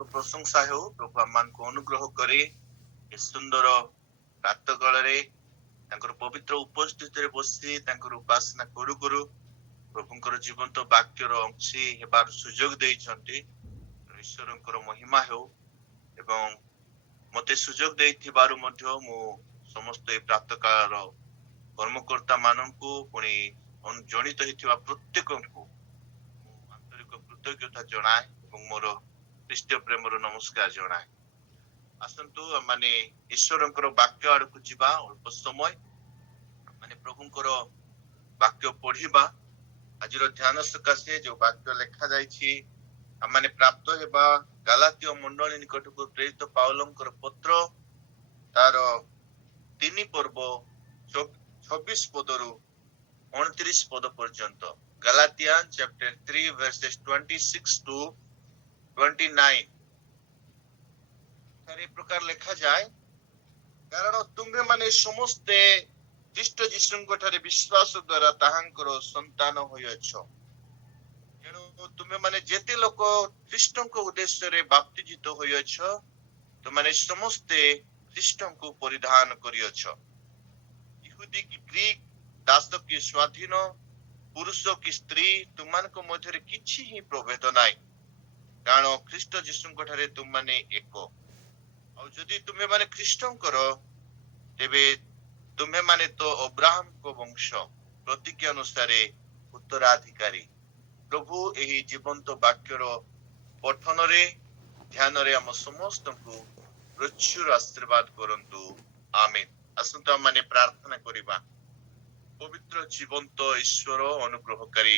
ପ୍ରଶଂସା ହେଉ। ପ୍ରଭୁ ଆମମାନଙ୍କୁ ଅନୁଗ୍ରହ କରି ଏ ସୁନ୍ଦର ପ୍ରାତଃ କାଳରେ ତାଙ୍କର ପବିତ୍ର ଉପସ୍ଥିତିରେ ବସି ତାଙ୍କର ଉପାସନା କରୁ କରୁ ପ୍ରଭୁଙ୍କର ଜୀବନ୍ତ ବାକ୍ୟର ଅଂଶୀ ହେବାର ସୁଯୋଗ ଦେଇଛନ୍ତି। ଈଶ୍ୱରଙ୍କର ମହିମା ହେଉ ଏବଂ ମତେ ସୁଯୋଗ ଦେଇଥିବାରୁ ମଧ୍ୟ ମୁଁ ସମସ୍ତ ଏ ପ୍ରାତଃ କାଳର କର୍ମକର୍ତ୍ତା ମାନଙ୍କୁ ପୁଣି ଜଡ଼ିତ ହେଇଥିବା ପ୍ରତ୍ୟେକଙ୍କୁ ମୁଁ ଆନ୍ତରିକ କୃତଜ୍ଞତା ଜଣାଏ ଏବଂ ମୋର ଖ୍ରୀଷ୍ଟୀୟ ପ୍ରେମର ନମସ୍କାର ଜଣାଏ। ଆସନ୍ତୁ ମାନେ ଈଶ୍ୱରଙ୍କର ବାକ୍ୟ ଆଡକୁ ଯିବା। ଅଳ୍ପ ସମୟ ମାନେ ପ୍ରଭୁଙ୍କର ବାକ୍ୟ ପଢିବା। ଆଜିର ଧ୍ୟାନ ସକାଶେ ଯୋଉ ବାକ୍ୟ ଲେଖା ଯାଇଛି, ଆମମାନେ ପ୍ରାପ୍ତ ହେବା ଗାଲାତୀୟ ମଣ୍ଡଳୀ ନିକଟକୁ ପ୍ରେରିତ ପାଉଲଙ୍କର ପତ୍ର, ତାର 3 ପର୍ବ 26 ପଦରୁ 29 ପଦ ପର୍ଯ୍ୟନ୍ତ। ଗାଲାତିଆନ୍ chapter 3 verses 26 to 29 ଏ ପ୍ରକାର ଲେଖାଯାଏ, କାରଣ ତୁମେ ମାନେ ସମସ୍ତେ ଖ୍ରୀଷ୍ଟ ଯୀଶୁଙ୍କ ଠାରେ ବିଶ୍ୱାସ ଦ୍ୱାରା ତାହାଙ୍କର ସନ୍ତାନ ହୋଇଅଛ। ତେଣୁ ତୁମେ ମାନେ ଯେତେ ଲୋକ ଖ୍ରୀଷ୍ଟଙ୍କ ଉଦ୍ଦେଶ୍ୟରେ ବାପ୍ତିଜିତ ହୋଇଅଛ, ତୁମେ ସମସ୍ତେ ଖ୍ରୀଷ୍ଟଙ୍କୁ ପରିଧାନ କରିଅଛ। ଇହୁଦୀ କି ଗ୍ରୀକ, ଦାସ କି ସ୍ୱାଧୀନ, ପୁରୁଷ କି ସ୍ତ୍ରୀ, ତୁମମାନଙ୍କ ମଧ୍ୟରେ କିଛି ହିଁ ପ୍ରଭେଦ ନାହିଁ, କାରଣ ଖ୍ରୀଷ୍ଟ ଯୀଶୁଙ୍କ ଠାରେ ତୁମମାନେ ଏକ। ଆଉ ଯଦି ତୁମେ ମାନେ ଖ୍ରୀଷ୍ଟଙ୍କର, ତେବେ ତୁମେ ମାନେ ତ ଅବ୍ରାହମଙ୍କ ବଂଶ, ପ୍ରତିଜ୍ଞା ଅନୁସାରେ ଉତ୍ତରାଧିକାରୀ। ପ୍ରଭୁ ଏହି ଜୀବନ୍ତ ବାକ୍ୟର ପଠନରେ ଧ୍ୟାନରେ ଆମ ସମସ୍ତଙ୍କୁ ପ୍ରଚୁର ଆଶୀର୍ବାଦ କରନ୍ତୁ। ଆମେନ୍। ଆସନ୍ତୁ ଆମମାନେ ପ୍ରାର୍ଥନା କରିବା। ପବିତ୍ର ଜୀବନ୍ତ ଈଶ୍ୱର ଅନୁଗ୍ରହକାରୀ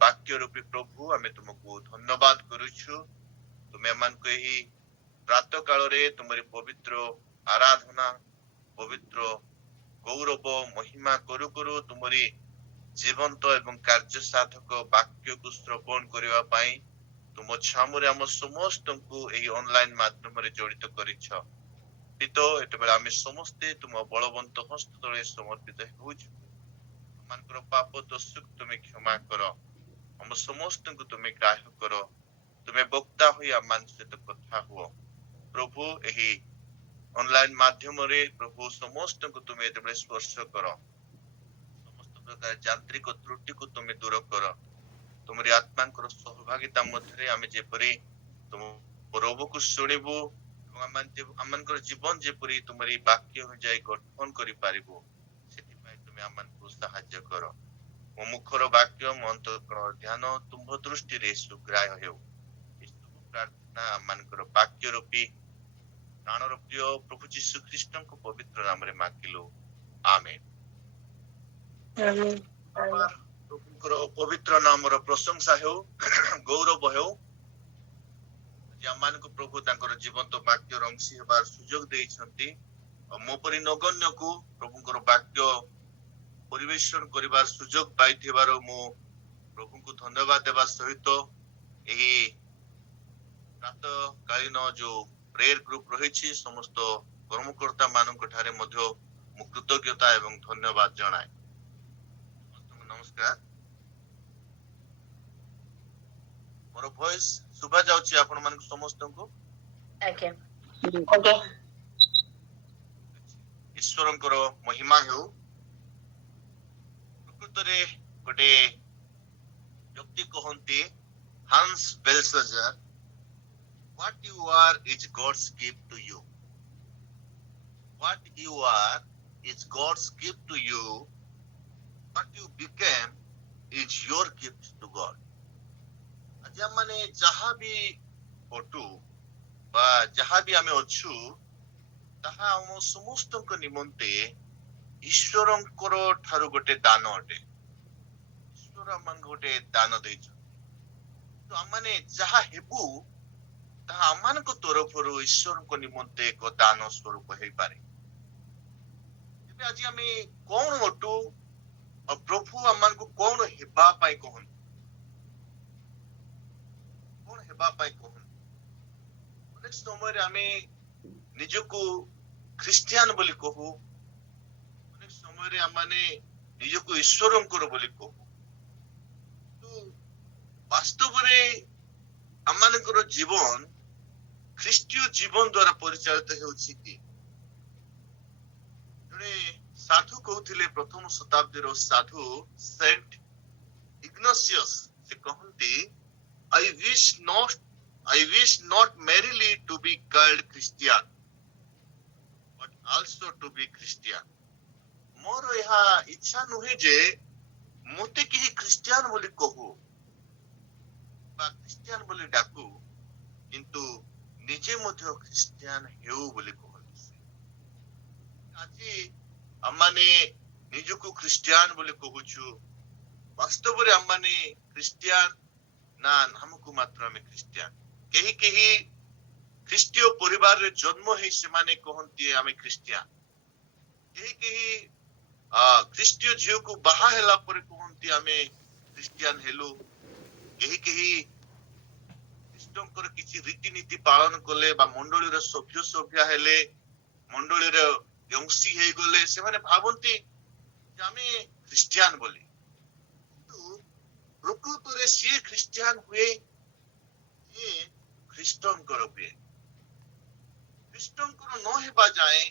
ବାକ୍ୟ ରୂପୀ ପ୍ରଭୁ, ଆମେ ତୁମକୁ ଧନ୍ୟବାଦ କରୁଛୁ। ତୁମେ ଆମମାନଙ୍କୁ ଏହି ପ୍ରାତଃ କାଳରେ ତୁମରି ପବିତ୍ର ଆରାଧନା, ପବିତ୍ର ଗୌରବ ମହିମା କରୁ କରୁ ତୁମରି ଜୀବନ୍ତ ଏବଂ କାର୍ଯ୍ୟ ସାଧକ ବାକ୍ୟକୁ ଶ୍ରବଣ କରିବା ପାଇଁ ତୁମ ଛାମୁରେ ଆମ ସମସ୍ତଙ୍କୁ ଏହି ଅନଲାଇନ ମାଧ୍ୟମରେ ଜଡ଼ିତ କରିଛ। ପିତ, ଏତେବେଳେ ଆମେ ସମସ୍ତେ ତୁମ ବଳବନ୍ତ ହସ୍ତ ତଳେ ସମର୍ପିତ ହେଉଛୁ। ଆମମାନଙ୍କର ପାପ ଦୋଷକୁ ତୁମେ କ୍ଷମା କର। ଆମ ସମସ୍ତଙ୍କୁ ତୁମେ ଗ୍ରାହ୍ୟ କର। ତୁମେ ବକ୍ତା ହୋଇ ଆମମାନଙ୍କ ସହିତ କଥା ହୁଅ। ପ୍ରଭୁ, ଏହି ଅନଲାଇନ ମାଧ୍ୟମରେ ପ୍ରଭୁ ସମସ୍ତଙ୍କୁ ତୁମେ ଏତେବେଳେ ସ୍ପର୍ଶ କର। ସମସ୍ତ ପ୍ରକାର ଯାନ୍ତ୍ରିକ ତ୍ରୁଟିକୁ ତୁମେ ଦୂର କର। ତୁମରି ଆତ୍ମାଙ୍କର ସହଭାଗିତା ମଧ୍ୟରେ ଆମେ ଯେପରି ତୁମ ପ୍ରଭୁକୁ ଶୁଣିବୁ ଏବଂ ଆମମାନଙ୍କର ଜୀବନ ଯେପରି ତୁମରି ବାକ୍ୟ ଅନୁଯାୟୀ ଗଠନ କରିପାରିବୁ, ସେଥିପାଇଁ ତୁମେ ଆମମାନଙ୍କୁ ସାହାଯ୍ୟ କର। ମୋ ମୁଖର ବାକ୍ୟ, ମୋ ଅନ୍ତଃକରଣର ଧ୍ୟାନ ତୁମ୍ଭ ଦୃଷ୍ଟିରେ ସୁଗ୍ରାହ୍ୟ ହେଉ। ଏସବୁ ପ୍ରାର୍ଥନା ଆମମାନଙ୍କର ବାକ୍ୟ ରୂପୀ ପ୍ରାଣର ପ୍ରିୟ ପ୍ରଭୁ ଯୀଶୁ ଖ୍ରୀଷ୍ଟଙ୍କ ପବିତ୍ର ନାମରେ ମାଗିଲୁ। ଆମେନ୍। ପ୍ରଭୁଙ୍କର ପବିତ୍ର ନାମର ପ୍ରଶଂସା ହେଉ, ଗୌରବ ହେଉ। ଆମମାନଙ୍କୁ ପ୍ରଭୁ ତାଙ୍କର ଜୀବନ୍ତ ବାକ୍ୟର ଅଂଶୀ ହେବାର ସୁଯୋଗ ଦେଇଛନ୍ତି। ଆଉ ମୋ ପରି ନଗଣ୍ୟକୁ ପ୍ରଭୁଙ୍କର ବାକ୍ୟ ପରିବେଷଣ କରିବାର ସୁଯୋଗ ପାଇଥିବାରୁ ମୁଁ ପ୍ରଭୁଙ୍କୁ ଧନ୍ୟବାଦ ଦେବା ସହିତ ଏହି ପ୍ରାତଃକାଳୀନ ଯୋଉ ପ୍ରେୟର ଗ୍ରୁପ ରହିଛି, ସମସ୍ତ କର୍ମକର୍ତ୍ତା ମାନଙ୍କ ଠାରେ ମଧ୍ୟ ମୁଁ କୃତଜ୍ଞତା ଏବଂ ଧନ୍ୟବାଦ ଜଣାଏ। ସମସ୍ତଙ୍କୁ ନମସ୍କାର। ମୋର ଭଏସ ଶୁଭା ଯାଉଛି ଆପଣ ମାନଙ୍କୁ ସମସ୍ତଙ୍କୁ? ଆଜ୍ଞା। ଈଶ୍ୱରଙ୍କର ମହିମା ହେଉ। ପ୍ରକୃତରେ ଗୋଟେ ବ୍ୟକ୍ତି କହନ୍ତି, Hans ବେଲସଜାର, what you are is God's gift to you. What you are is God's gift to you. What you became is your gift to God. ଆଜି ଆମେ ଯାହା ବି ଅଟୁ ବା ଯାହା ବି ଆମେ ଅଛୁ, ତାହା ଆମ ସମସ୍ତଙ୍କ ନିମନ୍ତେ ଈଶ୍ୱରଙ୍କର ଠାରୁ ଗୋଟେ ଦାନ ଅଟେ। ଈଶ୍ୱର ଆମମାନଙ୍କୁ ଗୋଟେ ଦାନ ଦେଇଛନ୍ତି। ତ ଆମେ ଯାହା ହେବୁ ତାହା ଆମମାନଙ୍କ ତରଫରୁ ଈଶ୍ୱରଙ୍କ ନିମନ୍ତେ ଏକ ଦାନ ସ୍ୱରୂପ ହେଇପାରେ। ତେବେ ଆଜି ଆମେ କଣ ଅଟୁ ଆଉ ପ୍ରଭୁ ଆମମାନଙ୍କୁ କଣ ହେବା ପାଇଁ କହନ୍ତି? କଣ ହେବା ପାଇଁ କହନ୍ତି? ଅନେକ ସମୟରେ ଆମେ ନିଜକୁ ଖ୍ରୀଷ୍ଟିଆନ ବୋଲି କହୁ, ଅନେକ ସମୟରେ ଆମେ ନିଜକୁ ଈଶ୍ୱରଙ୍କର ବୋଲି କହୁ। ବାସ୍ତବରେ ଆମମାନଙ୍କର ଜୀବନ ଖ୍ରୀଷ୍ଟୀୟ ଜୀବନ ଦ୍ୱାରା ପରିଚାଳିତ ହେଉଛି କି? ଜଣେ ସାଧୁ କହୁଥିଲେ, ପ୍ରଥମ ଶତାବ୍ଦୀର ସାଧୁ ସେଣ୍ଟ ଇଗ୍ନୋସିୟସ୍, ସେ କହନ୍ତି, I wish not merely to be called Christian, but also to be Christian. ମୋର ଏହା ଇଚ୍ଛା ନୁହେଁ ଯେ ମୋତେ କେହି ଖ୍ରୀଷ୍ଟିଆନ ବୋଲି କହୁ ବା ଖ୍ରୀଷ୍ଟିଆନ ବୋଲି ଡାକୁ, କିନ୍ତୁ ନିଜେ ମଧ୍ୟ ଖ୍ରୀଷ୍ଟିଆନ ହେଉ ବୋଲି କହନ୍ତି। ଆଜି ଆମମାନେ ନିଜକୁ ଖ୍ରୀଷ୍ଟିଆନ ବୋଲି କହୁଛୁ, ବାସ୍ତବରେ ଆମମାନେ ଖ୍ରୀଷ୍ଟିଆନ ନା ନାମକୁ ମାତ୍ର ଆମେ ଖ୍ରୀଷ୍ଟିଆନ। କେହି କେହି ଖ୍ରୀଷ୍ଟୀୟ ପରିବାରରେ ଜନ୍ମ ହେଇ ସେମାନେ କହନ୍ତି ଆମେ ଖ୍ରୀଷ୍ଟିଆନ। କେହି କେହି ଖ୍ରୀଷ୍ଟୀୟ ଝିଅକୁ ବାହା ହେଲା ପରେ କହନ୍ତି ଆମେ ଖ୍ରୀଷ୍ଟିଆନ ହେଲୁ। କେହି କେହି ଖ୍ରୀଷ୍ଟଙ୍କର କିଛି ରୀତିନୀତି ପାଳନ କଲେ ବା ମଣ୍ଡଳୀର ସଭ୍ୟା ହେଲେ, ମଣ୍ଡଳୀର ଅଂଶୀ ହେଇଗଲେ, ସେମାନେ ଭାବନ୍ତି ଯେ ଆମେ ଖ୍ରୀଷ୍ଟିଆନ ବୋଲି। କିନ୍ତୁ ପ୍ରକୃତରେ ସିଏ ଖ୍ରୀଷ୍ଟିଆନ ହୁଏ ଯିଏ ଖ୍ରୀଷ୍ଟଙ୍କର ହୁଏ। ଖ୍ରୀଷ୍ଟଙ୍କର ନ ହେବା ଯାଏ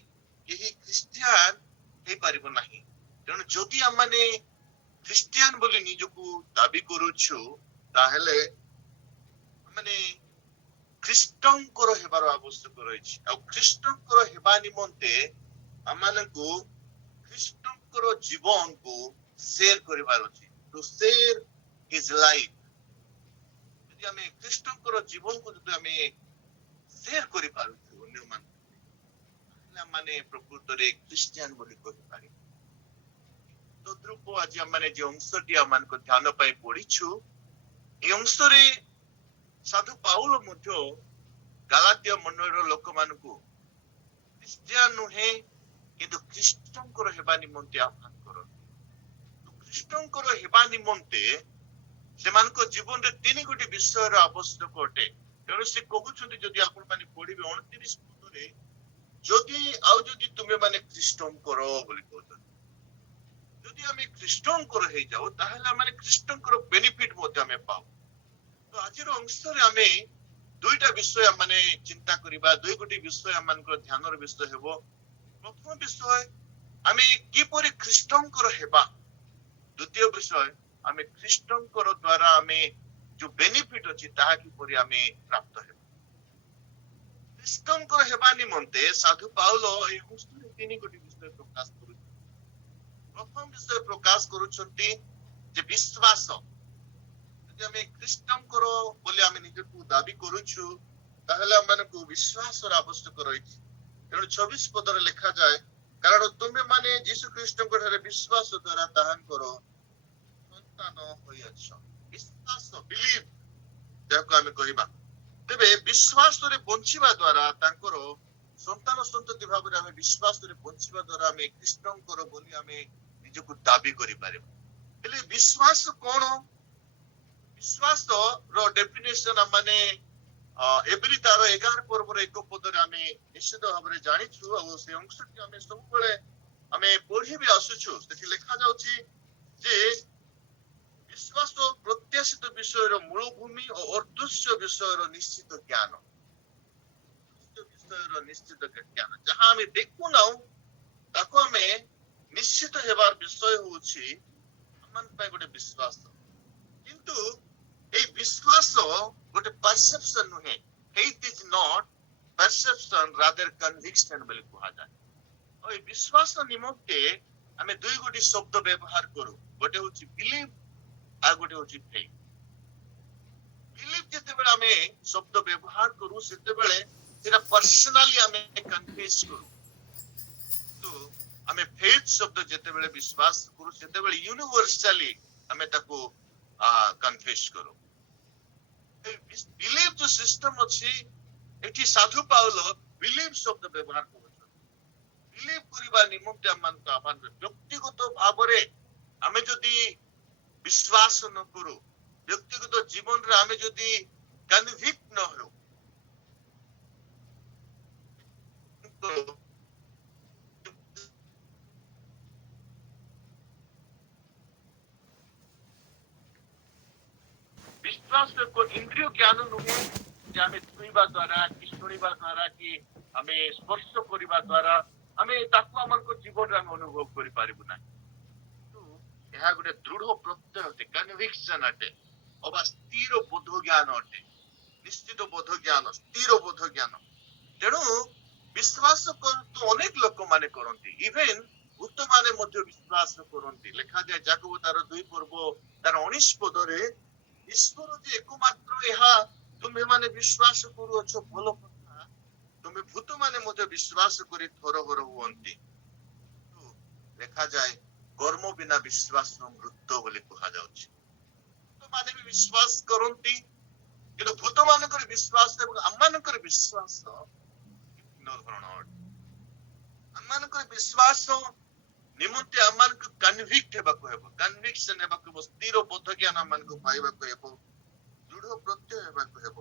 କେହି ଖ୍ରୀଷ୍ଟିଆନ ହେଇପାରିବ ନାହିଁ। ତେଣୁ ଯଦି ଆମମାନେ ଖ୍ରୀଷ୍ଟିଆନ ବୋଲି ନିଜକୁ ଦାବି କରୁଛୁ, ତାହେଲେ ମାନେ ଖ୍ରୀଷ୍ଟଙ୍କର ହେବାର ଆବଶ୍ୟକ ରହିଛି। ଆଉ ଖ୍ରୀଷ୍ଟଙ୍କର ହେବା ନିମନ୍ତେ ଆମମାନଙ୍କୁ ଖ୍ରୀଷ୍ଟଙ୍କର ଜୀବନକୁ ସେୟାର କରିବାର ଅଛି। To share his life. ଯଦି ଆମେ ଖ୍ରୀଷ୍ଟଙ୍କର ଜୀବନକୁ ଯଦି ଆମେ ସେୟାର କରିପାରୁଛୁ ଅନ୍ୟମାନଙ୍କୁ, ତାହେଲେ ଆମମାନେ ପ୍ରକୃତରେ ଖ୍ରୀଷ୍ଟିଆନ ବୋଲି କହିପାରିବୁ। ତଦ୍ରୂପ ଆଜି ଆମମାନେ ଯେ ଅଂଶଟି ଆମମାନଙ୍କ ଧ୍ୟାନ ପାଇଁ ପଢିଛୁ, এই ଅଂଶରେ ସାଧୁ ପାଉଲ ମଧ୍ୟ ଗାଲାତିଆ ମଣ୍ଡଳୀର ଲୋକମାନଙ୍କୁ ଖ୍ରୀଷ୍ଟିଆନ ନୁହେଁ କିନ୍ତୁ ଖ୍ରୀଷ୍ଟଙ୍କର ହେବା ନିମନ୍ତେ ଆହ୍ୱାନ କରନ୍ତି। ଖ୍ରୀଷ୍ଟଙ୍କର ହେବା ନିମନ୍ତେ ସେମାନଙ୍କ ଜୀବନରେ ତିନି ଗୋଟି ବିଷୟର ଆବଶ୍ୟକ ଅଟେ। ତେଣୁ ସେ କହୁଛନ୍ତି, ଯଦି ଆପଣମାନେ ପଢିବେ 29 ପଦରେ, ଯଦି ତୁମେ ମାନେ ଖ୍ରୀଷ୍ଟଙ୍କର ବୋଲି କହୁଛନ୍ତି। ଯଦି ଆମେ ଖ୍ରୀଷ୍ଟଙ୍କର ହେଇଯାଉ, ତାହେଲେ ଆମେ ଖ୍ରୀଷ୍ଟଙ୍କର ବେନିଫିଟ ମଧ୍ୟ ଆମେ ପାଉ। ତ ଆଜିର ଅଂଶରେ ଆମେ ଦୁଇଟା ବିଷୟ ମାନେ ଚିନ୍ତା କରିବା। ଦୁଇ ଗୋଟି ବିଷୟ ଆମମାନଙ୍କର ଧ୍ୟାନର ବିଷୟ ହେବ। ପ୍ରଥମ ବିଷୟ, ଆମେ କିପରି ଖ୍ରୀଷ୍ଟଙ୍କର ହେବା। ଦ୍ୱିତୀୟ ବିଷୟ, ଆମେ ଖ୍ରୀଷ୍ଟଙ୍କର ଦ୍ୱାରା ଆମେ ଯୋଉ ବେନିଫିଟ ଅଛି ତାହା କିପରି ଆମେ ପ୍ରାପ୍ତ ହେବା। ଖ୍ରୀଷ୍ଟଙ୍କର ହେବା ନିମନ୍ତେ ସାଧୁ ପାଉଲ ଏହି ଅଂଶରେ ତିନି ଗୋଟି ବିଷୟ ପ୍ରକାଶ କରୁଛନ୍ତି। ପ୍ରଥମ ବିଷୟ ପ୍ରକାଶ କରୁଛନ୍ତି ଯେ ବିଶ୍ୱାସ। ଯଦି ଆମେ ଖ୍ରୀଷ୍ଟଙ୍କର ବୋଲି ଆମେ ନିଜକୁ ଦାବି କରୁଛୁ, ତାହେଲେ ଆମମାନଙ୍କୁ ବିଶ୍ୱାସର ଆବଶ୍ୟକ ରହିଛି। ତେଣୁ 26 ପଦରେ ଲେଖାଯାଏ, କାରଣ ତୁମେ ମାନେ ଯୀଶୁ ଖ୍ରୀଷ୍ଟଙ୍କ ଠାରେ ବିଶ୍ୱାସ ଦ୍ୱାରା ତାହାଙ୍କର ସନ୍ତାନ ହୋଇଅଛ। ବିଶ୍ୱାସ, ବିଲିଭ ଯାହାକୁ ଆମେ କହିବା। ତେବେ ବିଶ୍ୱାସରେ ବଞ୍ଚିବା ଦ୍ୱାରା ତାଙ୍କର ସନ୍ତାନ ସନ୍ତତି ଭାବରେ ଆମେ ବିଶ୍ୱାସରେ ବଞ୍ଚିବା ଦ୍ୱାରା ଆମେ ଖ୍ରୀଷ୍ଟଙ୍କର ବୋଲି ଆମେ ନିଜକୁ ଦାବି କରିପାରିବା। ହେଲେ ବିଶ୍ୱାସ କଣ? ବିଶ୍ୱାସର ଡେଫିନେସନ ମାନେ ଏଭ୍ରି ତାର 11 ପର୍ବର 1 ପଦରେ ଆମେ ନିଶ୍ଚିତ ଭାବରେ ଜାଣିଛୁ। ଆଉ ସେ ଅଂଶଟି ଆମେ ସବୁବେଳେ ଆମେ ପଢି ବି ଆସୁଛୁ। ସେଠି ଲେଖାଯାଉଛି ଯେ ବିଶ୍ୱାସ ପ୍ରତ୍ୟାଶିତ ବିଷୟର ମୂଳଭୂମି ଓ ଅଦୃଶ୍ୟ ବିଷୟର ନିଶ୍ଚିତ ଜ୍ଞାନ। ନିଶ୍ଚିତ ଜ୍ଞାନ ଯାହା ଆମେ ଦେଖୁନାହୁଁ, ତାକୁ ଆମେ ନିଶ୍ଚିତ ହେବାର ବିଷୟ ହଉଛି ଆମ ପାଇଁ ଗୋଟେ ବିଶ୍ୱାସ। କିନ୍ତୁ এই ବିଶ୍ୱାସ ଗୋଟେ ପରସେପସନ ନୁହେଁ। faith is not perception, rather conviction ବୋଲି କୁହାଯାଏ। ଆଉ এই ବିଶ୍ୱାସ ନିମନ୍ତେ ଆମେ ଦୁଇ ଗୋଟି ଶବ୍ଦ ବ୍ୟବହାର କରୁ। ଗୋଟେ ହଉଛି believe ଆଉ ଗୋଟେ ହଉଛି faith। believe ଯେତେବେଳେ ଆମେ ଶବ୍ଦ ବ୍ୟବହାର କରୁ, ସେତେବେଳେ ସେଟା ପର୍ସନାଲି ଆମେ କନଫେସ କରୁ। ତ ଆମେ faith ଶବ୍ଦ ଯେତେବେଳେ ବିଶ୍ୱାସ କରୁ, ସେତେବେଳେ ୟୁନିଭର୍ସାଲି ଆମେ ତାକୁ କନଫେସ କରୁ। ବିଲିଭ ଯୋଉ ସିଷ୍ଟମ ଅଛି, ଏଠି ସାଧୁ ପାଉଲ ବିଲିଭ ଶବ୍ଦ ବ୍ୟବହାର କରୁଛନ୍ତି। ବିଲିଭ କରିବା ନିମନ୍ତେ ଆମମାନଙ୍କୁ ଆହ୍ୱାନ। ବ୍ୟକ୍ତିଗତ ଭାବରେ ଆମେ ଯଦି ବିଶ୍ୱାସ ନ କରୁ, ବ୍ୟକ୍ତିଗତ ଜୀବନରେ ଆମେ ଯଦି କନଭିକ୍ଟ ନ ହେଉ, ବିଶ୍ୱାସ ଏକ ଇନ୍ଦ୍ରିୟ ଜ୍ଞାନ ନୁହେଁ ଯେ ଆମେ ଛୁଇଁବା ଦ୍ୱାରା କି ଶୁଣିବା ଦ୍ୱାରା କି ଆମେ ସ୍ପର୍ଶ କରିବା ଦ୍ୱାରା ଆମେ ତାକୁ ଆମର ଜୀବନରେ ଆମେ ଅନୁଭବ କରିପାରିବୁ ନାହିଁ। କିନ୍ତୁ ଏହା ଗୋଟେ ଦୃଢ ପ୍ରତ୍ୟୟ ଅଟେ, କନଭିକ୍ସନ ଅଟେ, ଅବା ସ୍ଥିର ବୋଧ ଜ୍ଞାନ ଅଟେ। ନିଶ୍ଚିତ ବୋଧ ଜ୍ଞାନ, ସ୍ଥିର ବୋଧ ଜ୍ଞାନ। ତେଣୁ ବିଶ୍ୱାସ କରନ୍ତୁ ଅନେକ ଲୋକମାନେ କରନ୍ତି, ଇଭେନ ଭୂତମାନେ ମଧ୍ୟ ବିଶ୍ୱାସ କରନ୍ତି। ଲେଖାଯାଏ ଯାକୋବ ତାର 2 ପର୍ବ ତାର 19 ପଦରେ, ଈଶ୍ୱର ଯେ ଏକମାତ୍ର ଏହା ତୁମେମାନେ ବିଶ୍ୱାସ କରୁଅଛ ଭଲ କଥା, ତୁମେ ଭୂତମାନେ ମଧ୍ୟ ବିଶ୍ୱାସ କରି ଥରହର ହୁଅନ୍ତି। ଲେଖାଯାଏ କର୍ମ ବିନା ବିଶ୍ୱାସ ମୃତ ବୋଲି କୁହାଯାଉଛି। ଭୂତମାନେ ବି ବିଶ୍ୱାସ କରନ୍ତି, କିନ୍ତୁ ଭୂତମାନଙ୍କର ବିଶ୍ୱାସ ଏବଂ ଆମମାନଙ୍କର ବିଶ୍ୱାସ ଭିନ୍ନ ଧରଣ ଅଟେ। ଆମମାନଙ୍କର ବିଶ୍ୱାସ ନିମନ୍ତେ ଆମମାନଙ୍କୁ କନଭିକ୍ଟ ହେବାକୁ ହେବ, କନଭିକ୍ସନ ହେବାକୁ ହେବ, ସ୍ଥିର ବୋଧ ଜ୍ଞାନ ଆମମାନଙ୍କୁ ପାଇବାକୁ ହେବ, ଦୃଢ ପ୍ରତ୍ୟୟ ହେବାକୁ ହେବ।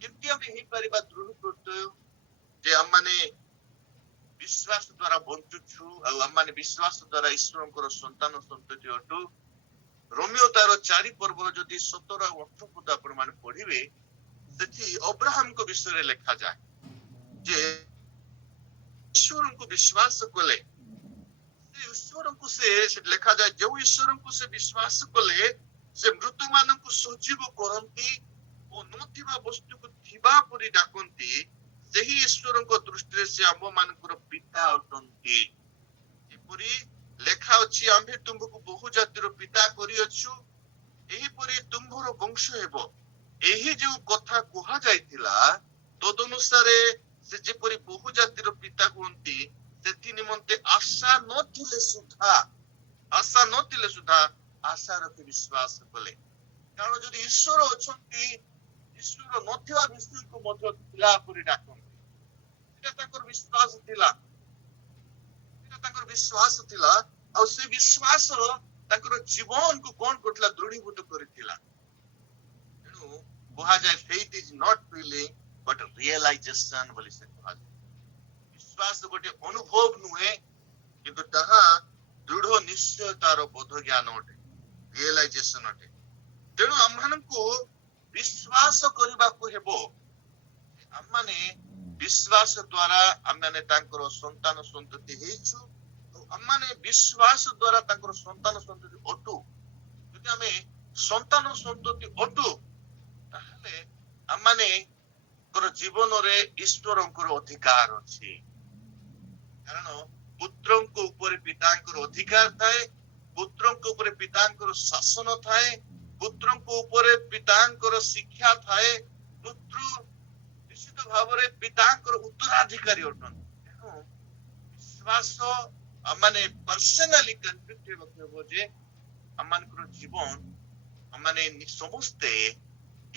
କେମିତି ଆମେ ହେଇପାରିବା ଦୃଢ ପ୍ରତ୍ୟୟ? ଯେ ଆମମାନେ ବିଶ୍ୱାସ ଦ୍ୱାରା ବଞ୍ଚୁଛୁ ଆଉ ଆମମାନେ ବିଶ୍ୱାସ ଦ୍ୱାରା ଈଶ୍ୱରଙ୍କର ସନ୍ତାନ ସନ୍ତତି ଅଟୁ। ରୋମିଓ ତାର 4 ପର୍ବର ଯଦି 17 ଆଉ 18 ପଦ ଆପଣ ମାନେ ପଢିବେ, ସେଠି ଅବ୍ରାହମଙ୍କ ବିଷୟରେ ଲେଖାଯାଏ ଯେ ଈଶ୍ୱରଙ୍କୁ ବିଶ୍ୱାସ କଲେ, ସେ ଈଶ୍ୱରଙ୍କୁ ସେ ଲେଖାଯାଏ ଯୋଉ ଈଶ୍ୱରଙ୍କୁ ସେ ବିଶ୍ୱାସ କଲେ ସେ ମୃତମାନଙ୍କୁ ସଜୀବ କରନ୍ତି ଓ ନଥିବା ବସ୍ତୁକୁ ଥିବା ପରି ଡାକନ୍ତି, ସେହି ଈଶ୍ୱରଙ୍କ ଦୃଷ୍ଟିରେ ସେ ଆମମାନଙ୍କର ପିତା ଅଟନ୍ତି। ଯେପରି ଲେଖା ଅଛି, ଆମ୍ଭେ ତୁମ୍ଭକୁ ବହୁ ଜାତିର ପିତା କରିଅଛୁ, ଏହିପରି ତୁମ୍ଭର ବଂଶ ହେବ। ଏହି ଯୋଉ କଥା କୁହାଯାଇଥିଲା ତଦନୁସାରେ ସେ ଯେପରି ବହୁ ଜାତିର ପିତା ହୁଅନ୍ତି, ସେଥି ନିମନ୍ତେ ଆଶା ନଥିଲେ ସୁଦ୍ଧା ଆଶା ରଖି ବିଶ୍ୱାସ କଲେ। କାରଣ ଯଦି ଈଶ୍ୱର ଅଛନ୍ତି, ଈଶ୍ୱର ନଥିବା ବିଷୟକୁ ମଧ୍ୟ ଥିଲା ପରି ଡାକନ୍ତି। ସେଟା ତାଙ୍କର ବିଶ୍ୱାସ ଥିଲା, ଆଉ ସେ ବିଶ୍ୱାସ ତାଙ୍କର ଜୀବନକୁ କଣ କରୁଥିଲା? ଦୃଢୀଭୂତ କରିଥିଲା। ତେଣୁ କୁହାଯାଏ faith is not feeling but realization ବୋଲି ସେ କୁହାଯାଏ। ବିଶ୍ୱାସ ଗୋଟେ ଅନୁଭବ ନୁହେଁ, କିନ୍ତୁ ତାହା ଦୃଢ ନିଶ୍ଚୟତାର ବୋଧ ଜ୍ଞାନ ଅଟେ, ରିଏଲାଇଜେସନ ଅଟେ। ତେଣୁ ଆମମାନଙ୍କୁ ବିଶ୍ୱାସ କରିବାକୁ ହେବ। ଆମମାନେ ବିଶ୍ୱାସ ଦ୍ୱାରା ଆମମାନେ ତାଙ୍କର ସନ୍ତାନ ସନ୍ତତି ହେଇଛୁ, ଆମମାନେ ବିଶ୍ୱାସ ଦ୍ୱାରା ତାଙ୍କର ସନ୍ତାନ ସନ୍ତତି ଅଟୁ। ଯଦି ଆମେ ସନ୍ତାନ ସନ୍ତତି ଅଟୁ, ତାହେଲେ ଆମମାନଙ୍କର ଜୀବନରେ ଈଶ୍ୱରଙ୍କର ଅଧିକାର ଅଛି। କାରଣ ପୁତ୍ରଙ୍କ ଉପରେ ପିତାଙ୍କର ଅଧିକାର ଥାଏ, ପୁତ୍ରଙ୍କ ଉପରେ ପିତାଙ୍କର ଶାସନ ଥାଏ, ପୁତ୍ରଙ୍କ ଉପରେ ପିତାଙ୍କର ଶିକ୍ଷା ଥାଏ, ପୁତ୍ର ନିଶ୍ଚିତ ଭାବରେ ପିତାଙ୍କର ଉତ୍ତରାଧିକାରୀ ଅଟନ୍ତି। ତେଣୁ ବିଶ୍ୱାସ ଆମମାନେ ପର୍ସନାଲି କନଭିକ୍ଟ ହେବାକୁ ହେବ ଯେ ଆମମାନଙ୍କର ଜୀବନ ଆମମାନେ ସମସ୍ତେ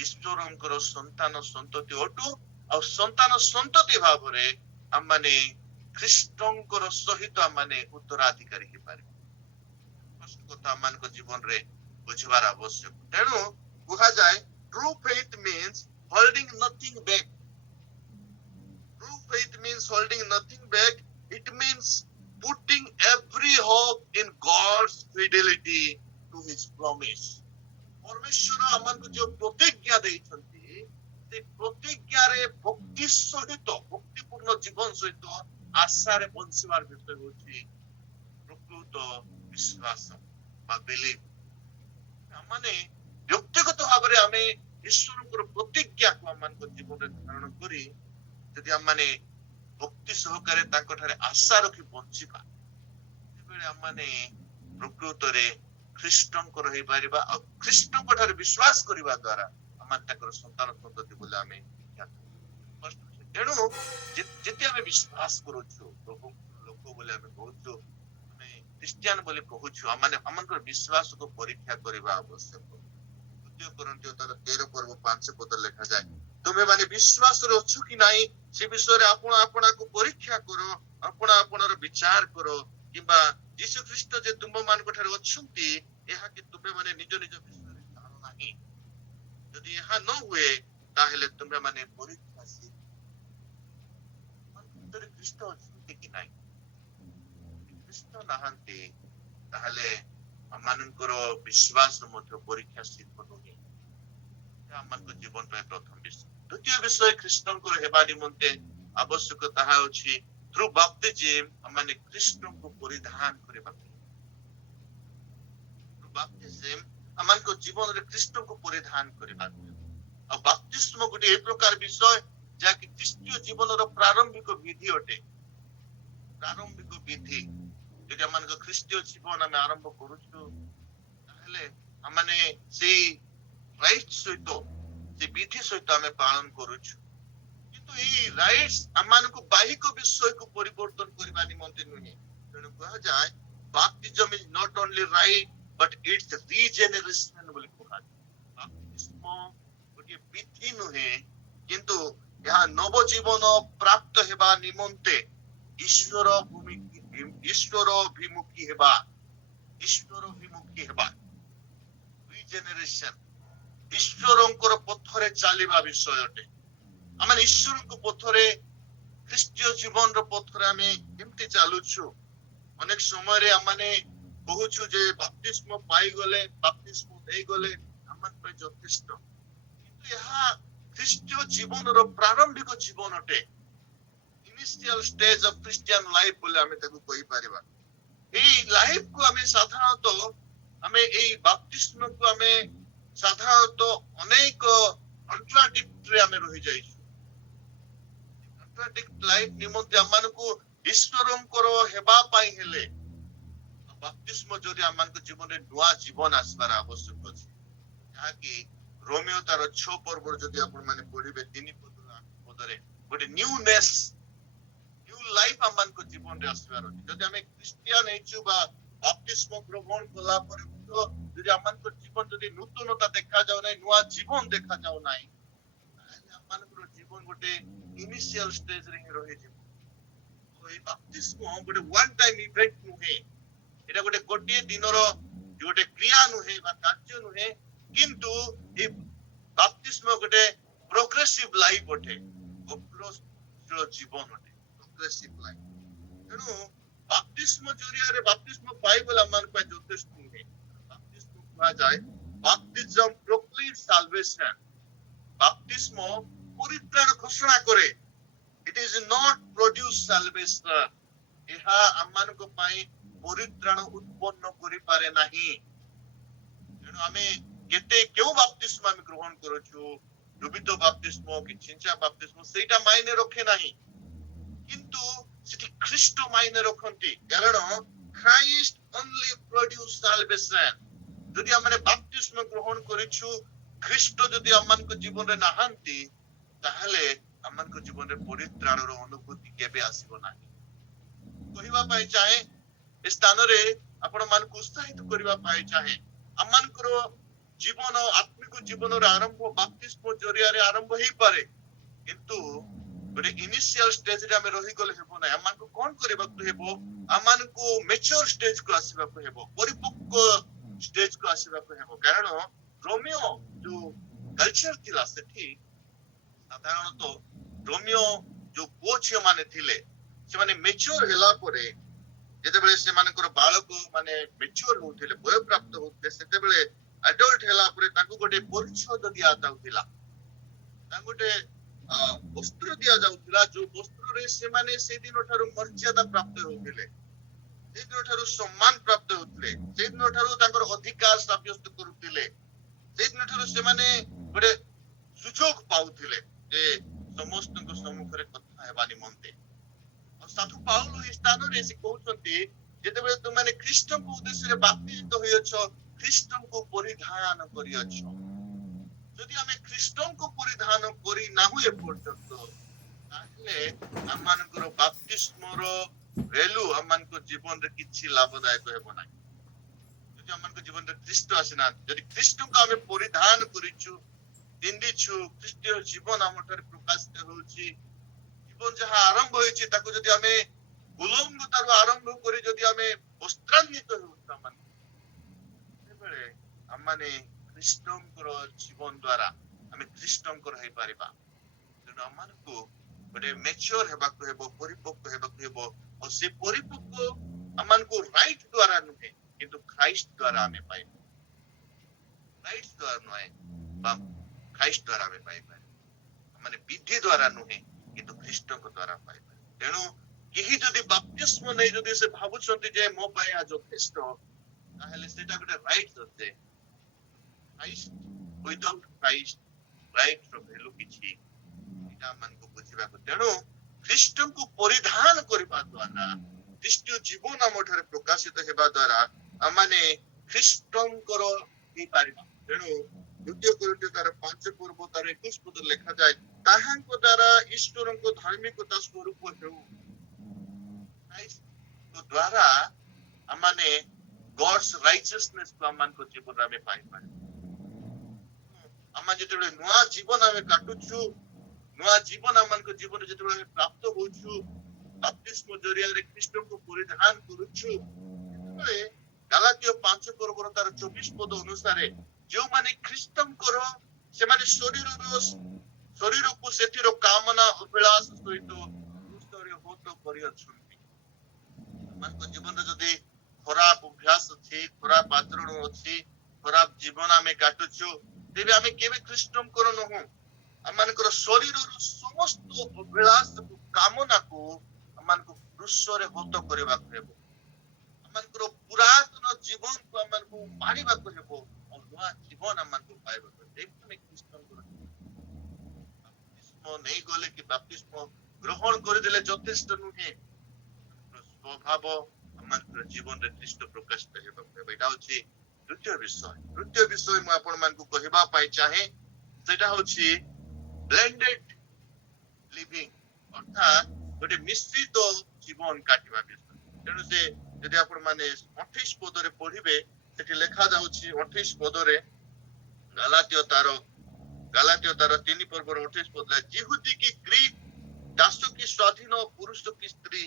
ଈଶ୍ୱରଙ୍କର ସନ୍ତାନ ସନ୍ତତି ଅଟୁ, ଆଉ ସନ୍ତାନ ସନ୍ତତି ଭାବରେ ଆମମାନେ ଖ୍ରୀଷ୍ଟଙ୍କର ସହିତ ଆମମାନେ ଉତ୍ତରାଧିକାରୀ ହେଇପାରିବୁ। କଥା ଆମମାନଙ୍କ ଜୀବନରେ ବୁଝିବାର ଆବଶ୍ୟକ। ତେଣୁ କୁହାଯାଏ true faith means holding nothing back. True faith means holding nothing back. It means putting every hope in God's fidelity to his promise. ପରମେଶ୍ୱର ଆମକୁ ଯୋଉ ପ୍ରତିଜ୍ଞା ଦେଇଛନ୍ତି, ସେ ପ୍ରତିଜ୍ଞାରେ ଭକ୍ତି ସହିତ, ଭକ୍ତିପୂର୍ଣ୍ଣ ଜୀବନ ସହିତ ଆଶାରେ ବଞ୍ଚିବାର ବିଷୟ ହେଉଛି ପ୍ରକୃତ ବିଶ୍ୱାସ ବା ବିଲିଭ। ଆମମାନେ ବ୍ୟକ୍ତିଗତ ଭାବରେ ଆମେ ଈଶ୍ୱରଙ୍କର ପ୍ରତିଜ୍ଞାକୁ ଆମମାନଙ୍କ ଜୀବନରେ ଧାରଣ କରି ଯଦି ଆମମାନେ ଭକ୍ତି ସହକାରେ ତାଙ୍କ ଠାରେ ଆଶା ରଖି ବଞ୍ଚିବା, ସେତେବେଳେ ଆମମାନେ ପ୍ରକୃତରେ ଖ୍ରୀଷ୍ଟଙ୍କର ହେଇପାରିବା, ଆଉ ଖ୍ରୀଷ୍ଟଙ୍କ ଠାରେ ବିଶ୍ୱାସ କରିବା ଦ୍ୱାରା ଆମେ ତାଙ୍କର ସନ୍ତାନ ସନ୍ତତି ବୋଲି ଆମେ ବିଖ୍ୟାତ। ତେଣୁ ଯେତେ ଆମେ ବିଶ୍ୱାସ କରୁଛୁ, ପ୍ରଭୁ ଲୋକ ବୋଲି ଆମେ କହୁଛୁ, ଆମେ ଖ୍ରୀଷ୍ଟିଆନ ବୋଲି କହୁଛୁ, ଆମମାନଙ୍କର ବିଶ୍ୱାସକୁ ପରୀକ୍ଷା କରିବା ଆବଶ୍ୟକ। 2 Corinthians ତାର 13 ପର୍ବ 5 ପଦ ଲେଖାଯାଏ, ତୁମେ ମାନେ ବିଶ୍ୱାସରେ ଅଛ କି ନାହିଁ ସେ ବିଷୟରେ ଆପଣ ଆପଣାକୁ ପରୀକ୍ଷା କର, ଆପଣର ବିଚାର କର, କିମ୍ବା ଯୀଶୁ ଖ୍ରୀଷ୍ଟ ଯେ ତୁମ ମାନଙ୍କ ଠାରେ ଅଛନ୍ତି ଏହା କି ତୁମେ ମାନେ ନିଜ ନିଜ ବିଷୟରେ ଜାଣ ନାହିଁ। ଯଦି ଏହା ନ ହୁଏ ତାହେଲେ ତୁମେ ମାନେ ପରୀକ୍ଷା ଖ୍ରୀଷ୍ଟ ଅଛନ୍ତି କି ନାହିଁ। ଖ୍ରୀଷ୍ଟ ନାହାନ୍ତି ତାହେଲେ ଆମମାନଙ୍କର ବିଶ୍ୱାସ ମଧ୍ୟ ପରୀକ୍ଷା ସିଦ୍ଧ ନୁହେଁ। ଆମମାନଙ୍କ ଜୀବନ ପାଇଁ ପ୍ରଥମ ବିଷୟ। ଦ୍ୱିତୀୟ ବିଷୟ ଖ୍ରୀଷ୍ଟଙ୍କର ହେବା ନିମନ୍ତେ ଆବଶ୍ୟକ ତାହା ହେଉଛି ଥ୍ରୁ ବାପ୍ତିଜିମ୍ ଆମମାନେ ଖ୍ରୀଷ୍ଟଙ୍କୁ ପରିଧାନ କରିବାକୁ। ବାପ୍ତିଜିମ୍ ଆମମାନଙ୍କ ଜୀବନରେ ଖ୍ରୀଷ୍ଟଙ୍କୁ ପରିଧାନ କରିବାକୁ। ଆଉ ବାପ୍ତିସ୍ମ ଗୋଟେ ଏ ପ୍ରକାର ବିଷୟ ଯାହାକି ଖ୍ରୀଷ୍ଟୀୟ ଜୀବନର ପ୍ରାରମ୍ଭିକ ବିଧି ଅଟେ। ପ୍ରାରମ୍ଭିକ ବିଧି ଯଦି ଆମମାନଙ୍କ ଖ୍ରୀଷ୍ଟୀୟ ଜୀବନ ଆମେ ଆରମ୍ଭ କରୁଛୁ ତାହେଲେ ଆମମାନେ ସେଇ ରାଇଟ୍ ସହିତ ସେ ବିଧି ସହିତ ଆମେ ପାଳନ କରୁଛୁ। କିନ୍ତୁ ଏଇ ରାଇଟ୍ସ ଆମମାନଙ୍କୁ ବାହିକ ବିଷୟକୁ ପରିବର୍ତ୍ତନ କରିବା ନିମନ୍ତେ ନୁହେଁ। ତେଣୁ କୁହାଯାଏ baptism is not only rite but it's regeneration ବୋଲି କୁହାଯାଏ। ବାପ୍ତିସ୍ମ ଗୋଟିଏ ବିଧି ନୁହେଁ କିନ୍ତୁ ଏହା ନବଜୀବନ ପ୍ରାପ୍ତ ହେବା ନିମନ୍ତେ ଈଶ୍ୱର ଅଭିମୁଖୀ ହେବା ରିଜେନେରେସନ ଈଶ୍ୱରଙ୍କର ପଥରେ ଚାଲିବା ବିଷୟ ଅଟେ। ଆମେ ଈଶ୍ୱରଙ୍କ ପଥରେ ଖ୍ରୀଷ୍ଟୀୟ ଜୀବନର ପଥରେ ଆମେ କେମିତି ଚାଲୁଛୁ? ଅନେକ ସମୟରେ ଆମେ କହୁଛୁ ଯେ ବାପ୍ତିସ୍ମ ପାଇଗଲେ ବାପ୍ତିସ୍ମ ଦେଇଗଲେ ଆମ ପାଇଁ ଯଥେଷ୍ଟ, କିନ୍ତୁ ଏହା ଖ୍ରୀଷ୍ଟୀୟ ଜୀବନର ପ୍ରାରମ୍ଭିକ ଜୀବନ ଅଟେ। Initial stage of Christian life ବୋଲି ଆମେ ତାକୁ କହିପାରିବା। ଏଇ ଲାଇଫକୁ ଆମେ ସାଧାରଣତଃ ଆମେ ଏଇ ବାପ୍ତିସ୍ମକୁ ଆମେ ସାଧାରଣତଃ ଅନେକ କଣ୍ଟ୍ରାଡିକ୍ଟରେ ଆମେ ରହିଯାଇଛୁ। କଣ୍ଟ୍ରାଡିକ୍ଟ ଲାଇଫ ନିମନ୍ତେ ଆମମାନଙ୍କୁ ଈଶ୍ୱରଙ୍କର ହେବା ପାଇଁ ହେଲେ ବାପ୍ତିସ୍ମ ଯଦି ଆମମାନଙ୍କ ଜୀବନରେ ନୂଆ ଜୀବନ ଆସିବାର ଆବଶ୍ୟକ ଅଛି, ଯାହାକି ରୋମିଓ ତାର 6 ପର୍ବର ଯଦି ଆପଣ ମାନେ ପଢିବେ 3 ପଦରୁ 8 ପଦରେ ଗୋଟେ ନ୍ୟୁନେସ୍ ନ୍ୟୁ ଲାଇଫ ଆମମାନଙ୍କ ଜୀବନରେ ଆସିବାର ଅଛି। ଯଦି ଆମେ ଖ୍ରୀଷ୍ଟିଆନ ହେଇଛୁ ବା ବାପ୍ତିସ୍ମ ଗ୍ରହଣ କଲା ପରେ ଯଦି ଆମମାନଙ୍କ ଜୀବନ ଯଦି ନୂତନତା ଦେଖାଯାଉ ନାହିଁ, ନୂଆ ଜୀବନ ଦେଖାଯାଉ ନାହିଁ, ତାହେଲେ ଆମମାନଙ୍କର ଜୀବନ ଗୋଟେ ଇନିସିଆଲ ଷ୍ଟେଜରେ ହିଁ ରହିଯିବ। ଏଇ ବାପ୍ତିସ୍ମ ଗୋଟେ ୱାନ୍ ଟାଇମ ଇଭେଣ୍ଟ ନୁହେଁ, এটা ଗୋଟିଏ ଦିନର ଗୋଟେ କ୍ରିୟା ନୁହେଁ ବା କାର୍ଯ୍ୟ ନୁହେଁ, କିନ୍ତୁ ଏ ବାପ୍ତିସ୍ମ ଗୋଟେ ପ୍ରୋଗ୍ରେସିଭ ଲାଇଫ ଅଟେ, ଅଗ୍ରସର ଜୀବନ ଅଟେ, ପ୍ରୋଗ୍ରେସିଭ ଲାଇଫ। ତେଣୁ ବାପ୍ତିସ୍ମ ଜରିଆରେ ବାପ୍ତିସ୍ମ ପାଇଗଲେ ଆମମାନଙ୍କ ପାଇଁ ଯଥେଷ୍ଟ ନୁହେଁ। ବାପ୍ତିସ୍ମ କୁହାଯାଏ ବାପ୍ତିଜମ୍ ପ୍ରୋକ୍ଲେମ୍ ସାଲଭେସନ। ବାପ୍ତିସ୍ମ ପରିତ୍ରାଣ ଘୋଷଣା କରେ। ଇଟ ଇଜ ନଟ୍ ପ୍ରଡ୍ୟୁସ ସାଲଭେସନ। ଏହା ଆମମାନଙ୍କ ପାଇଁ ପରିତ୍ରାଣ ଉତ୍ପନ୍ନ କରିପାରେ ନାହିଁ। ତେଣୁ ଆମେ କେଉଁ ବାପ୍ତିସ୍ମ ଆମେ ଗ୍ରହଣ କରୁଛୁ, ଡୁବିତ ବାପ୍ତିସ୍ମ କି ଛିଞ୍ଚା ବାପ୍ତିସ୍ମ, ସେଇଟା ମାଇନେ ରଖେ ନାହିଁ, କିନ୍ତୁ ସେଠି ଖ୍ରୀଷ୍ଟ ମାଇନେ ରଖନ୍ତି। କାରଣ ଖ୍ରାଇଷ୍ଟ ଓନ୍ଲି ପ୍ରଡ୍ୟୁସ ସାଲଭେସନ। ଯଦି ଆମେ ବାପ୍ତିସ୍ମ ଗ୍ରହଣ କରିଛୁ, ଖ୍ରୀଷ୍ଟ ଯଦି ଆମମାନଙ୍କ ଜୀବନରେ ନାହାନ୍ତି, ତାହେଲେ ଆମମାନଙ୍କ ଜୀବନରେ ପରିତ୍ରାଣର ଅନୁଭୂତି କେବେ ଆସିବ ନାହିଁ। କହିବା ପାଇଁ ଚାହେଁ, ଏ ସ୍ଥାନରେ ଆପଣ ମାନଙ୍କୁ ଉତ୍ସାହିତ କରିବା ପାଇଁ ଚାହେଁ, ଆମମାନଙ୍କର ଜୀବନ ଆତ୍ମିକ ଜୀବନର ଆରମ୍ଭ ବାପ୍ତିସ୍ମ ଜରିଆରେ ଆରମ୍ଭ ହେଇପାରେ, କିନ୍ତୁ ଗୋଟେ ଇନିସିଆଲ ଷ୍ଟେଜରେ ଆମେ ରହିଗଲେ ହେବ ନାହିଁ। ଆମମାନଙ୍କୁ କଣ କରିବାକୁ ହେବ? ଆମମାନଙ୍କୁ ମେଚୁର ଷ୍ଟେଜକୁ ଆସିବାକୁ ହେବ, ପରିପକ୍ୱ ଷ୍ଟେଜକୁ ଆସିବାକୁ ହେବ। କାରଣ ରୋମିଓ ଯୋଉ କଲଚର ଥିଲା, ସେଠି ସାଧାରଣତଃ ରୋମିଓ ଯୋଉ ପୁଅ ଝିଅ ମାନେ ଥିଲେ, ସେମାନେ ମେଚୁର ହେଲା ପରେ ଯେତେବେଳେ ସେମାନଙ୍କର ବାଳକ ମାନେ ମେଚୁର ହଉଥିଲେ, ବୟପ୍ରାପ୍ତ ହଉଥିଲେ, ସେତେବେଳେ ଆଡଲ୍ଟ ହେଲା ପରେ ତାଙ୍କୁ ଗୋଟେ ପରିଚ୍ଛଦ ଦିଆଯାଉଥିଲା, ତାଙ୍କୁ ଗୋଟେ ବସ୍ତ୍ର ଦିଆଯାଉଥିଲା, ଯୋଉ ବସ୍ତ୍ରରେ ସେମାନେ ସେଇଦିନ ଠାରୁ ମର୍ଯ୍ୟାଦା ପ୍ରାପ୍ତ ହେଉଥିଲେ, ସେଇଦିନ ଠାରୁ ସମ୍ମାନ ପ୍ରାପ୍ତ ହେଉଥିଲେ, ସେଇଦିନ ଠାରୁ ତାଙ୍କର ଅଧିକାର ସାବ୍ୟସ୍ତ କରୁଥିଲେ, ସେଇଦିନ ଠାରୁ ସେମାନେ ଗୋଟେ ସୁଯୋଗ ପାଉଥିଲେ ଯେ ସମସ୍ତଙ୍କ ସମ୍ମୁଖରେ କଥା ହେବା ନିମନ୍ତେ। ସାଧୁ ପାଉଲ ଏହି ସ୍ଥାନରେ ସେ କହୁଛନ୍ତି, ଯେତେବେଳେ ତୁମେ ଖ୍ରୀଷ୍ଟଙ୍କ ଉଦ୍ଦେଶ୍ୟରେ ବାପ୍ତିତ ହୋଇଅଛ, ଖ୍ରୀଷ୍ଟଙ୍କୁ ପରିଧାନ କରିଅଛ। ଯଦି ଆମେ ଖ୍ରୀଷ୍ଟଙ୍କୁ ପରିଧାନ କରି ନାହୁଁ ଏପର୍ଯ୍ୟନ୍ତ, ତାହେଲେ ଆମମାନଙ୍କର ବାପ୍ତିସ୍ମର ଭ୍ୟାଲୁ ଆମମାନଙ୍କ ଜୀବନରେ କିଛି ଲାଭଦାୟକ ହେବ ନାହିଁ। ଯଦି ଆମମାନଙ୍କ ଜୀବନରେ ଖ୍ରୀଷ୍ଟ ଆସିନାହାନ୍ତି, ଯଦି ଖ୍ରୀଷ୍ଟଙ୍କୁ ଆମେ ପରିଧାନ କରିଛୁ, ପିନ୍ଧିଛୁ, ଖ୍ରୀଷ୍ଟୀୟ ଜୀବନ ଆମଠାରେ ପ୍ରକାଶିତ ହେଉଛି, ଜୀବନ ଯାହା ଆରମ୍ଭ ହୋଇଛି ତାକୁ ଯଦି ଆମେ ଉଲଙ୍ଗତାରୁ ଆରମ୍ଭ କରି ଯଦି ଆମେ ବସ୍ତ୍ରାନ୍ୱିତ ହେଉଛୁ, ସେତେବେଳେ ଆମମାନେ ଖ୍ରୀଷ୍ଟଙ୍କର ଜୀବନ ଦ୍ଵାରା ଆମେ ଖ୍ରୀଷ୍ଟଙ୍କର ହେଇପାରିବା। ତେଣୁ ଆମମାନଙ୍କୁ ଗୋଟେ ମେଚୁର ହେବାକୁ ହେବ, ପରିପକ୍ୱ ହେବାକୁ ହେବ। ଆଉ ସେ ପରିପକ୍ୱ ଆମମାନଙ୍କୁ ରାଇଟ୍ ଦ୍ଵାରା ନୁହେଁ, କିନ୍ତୁ ଖ୍ରାଇଷ୍ଟ ଦ୍ଵାରା ଆମେ ପାଇବା। ରାଇଟ୍ ଦ୍ଵାରା ନୁହେଁ ବା ଖ୍ରାଇଷ୍ଟ ଦ୍ଵାରା ଆମେ ପାଇପାରିବା। ମାନେ ବିଧି ଦ୍ୱାରା ନୁହେଁ କିନ୍ତୁ ଖ୍ରୀଷ୍ଟଙ୍କ ଦ୍ୱାରା ପାଇପାରିବା। ତେଣୁ କେହି ଯଦି ବାପ୍ତିସ୍ମ ନେଇ ଯଦି ସେ ଭାବୁଛନ୍ତି ଯେ ମୋ ପାଇଁ ଏହା ଯଥେଷ୍ଟ, ତାହେଲେ ସେଟା ଗୋଟେ ରାଇଟ୍ ଅଛି। Christ, without Christ, right ର ଭ୍ୟାଲୁ କିଛି, ଏଇଟା ଆମମାନଙ୍କୁ ବୁଝିବାକୁ। ତେଣୁ ଖ୍ରୀଷ୍ଟଙ୍କୁ ପରିଧାନ କରିବା ଦ୍ୱାରା, ଖ୍ରୀଷ୍ଟ ଜୀବନ ଆମ ଠାରେ ପ୍ରକାଶିତ ହେବା ଦ୍ୱାରା ଆମମାନେ ଖ୍ରୀଷ୍ଟଙ୍କର ହେଇପାରିବା। ତେଣୁ ଦ୍ୱିତୀୟ କୋରିନ୍ଥୀୟ ତାର 5 ତାର 21 ପଦରେ ଲେଖାଯାଏ, ତାହାଙ୍କ ଦ୍ୱାରା ଈଶ୍ୱରଙ୍କ ଧାର୍ମିକତା ସ୍ୱରୂପ ହେଉ। ଖ୍ରୀଷ୍ଟଙ୍କ ଦ୍ୱାରା ଆମମାନେ ଗଡ୍ସ ରାଇଚିୟସନେସ କୁ ଆମମାନଙ୍କ ଜୀବନରେ ଆମେ ପାଇପାରିବା। ଆମେ ଯେତେବେଳେ ନୂଆ ଜୀବନ ଆମେ କାଟୁଛୁ, ନୂଆ ଜୀବନ ଆମମାନଙ୍କ ଜୀବନରେ ଯେତେବେଳେ ଆମେ ପ୍ରାପ୍ତ ହଉଛୁ, ବାପ୍ତିସ୍ମ ଜରିଆରେ ଖ୍ରୀଷ୍ଟଙ୍କୁ ପରିଧାନ କରୁଛୁ, ସେତେବେଳେ ଗାଲାତୀୟ 5 ତାର 24 ପଦ ଅନୁସାରେ ଯେଉଁମାନେ ଖ୍ରୀଷ୍ଟଙ୍କର, ସେମାନେ ଶରୀରକୁ ସେଥିର କାମନା ଅଭିଳାଷ ସହିତ କ୍ରୁଶରେ ହତ କରିଅଛନ୍ତି। ଆମମାନଙ୍କ ଜୀବନରେ ଯଦି ଖରାପ ଅଭ୍ୟାସ ଅଛି, ଖରାପ ଆଚରଣ ଅଛି, ଖରାପ ଜୀବନ ଆମେ କାଟୁଛୁ, ତେବେ ଆମେ କେବେ ଖ୍ରୀଷ୍ଟଙ୍କର ନୁହଁ। ଆମମାନଙ୍କର ଶରୀରର ସମସ୍ତ ଅଭିଳାଷ କାମନାକୁ ଆମମାନଙ୍କୁ କ୍ରୁଶରେ ହତ କରିବାକୁ ହେବ। ଆମମାନଙ୍କର ପୁରାତନ ଜୀବନକୁ ଆମମାନଙ୍କୁ ମାରିବାକୁ ହେବ, ଆଉ ନୂଆ ଜୀବନ ଆମମାନଙ୍କୁ ପାଇବାକୁ ହେବ। ଆମେ ଖ୍ରୀଷ୍ଟଙ୍କର ବାପ୍ତିସ୍ମ ନେଇଗଲେ କି ବାପ୍ତିସ୍ମ ଗ୍ରହଣ କରିଦେଲେ ଯଥେଷ୍ଟ ନୁହେଁ। ସ୍ୱଭାବ ଆମମାନଙ୍କର ଜୀବନରେ ଖ୍ରୀଷ୍ଟ ପ୍ରକାଶିତ ହେବାକୁ ହେବ। ଏଇଟା ହଉଛି ତୃତୀୟ ବିଷୟ। ତୃତୀୟ ବିଷୟ ମୁଁ ଆପଣମାନଙ୍କୁ କହିବା ପାଇଁ ଚାହେଁ, ସେଇଟା ହଉଛି ବ୍ଲେଣ୍ଡେଡ ଲିଭିଂ, ଅର୍ଥାତ୍ ଗୋଟେ ମିଶ୍ରିତ ଜୀବନ କାଟିବା ବିଷୟ। ତେଣୁ ସେ ଯଦି ଆପଣ ମାନେ 28 ପଦରେ ପଢିବେ, ସେଠି ଲେଖା ଯାଉଛି 28 ପଦରେ, ଗାଲାତୀୟ ତାର 3 ପଦରେ, ଯିହୁଦୀ କି ଗ୍ରୀକ, ଦାସ କି ସ୍ୱାଧୀନ, ପୁରୁଷ କି ସ୍ତ୍ରୀ,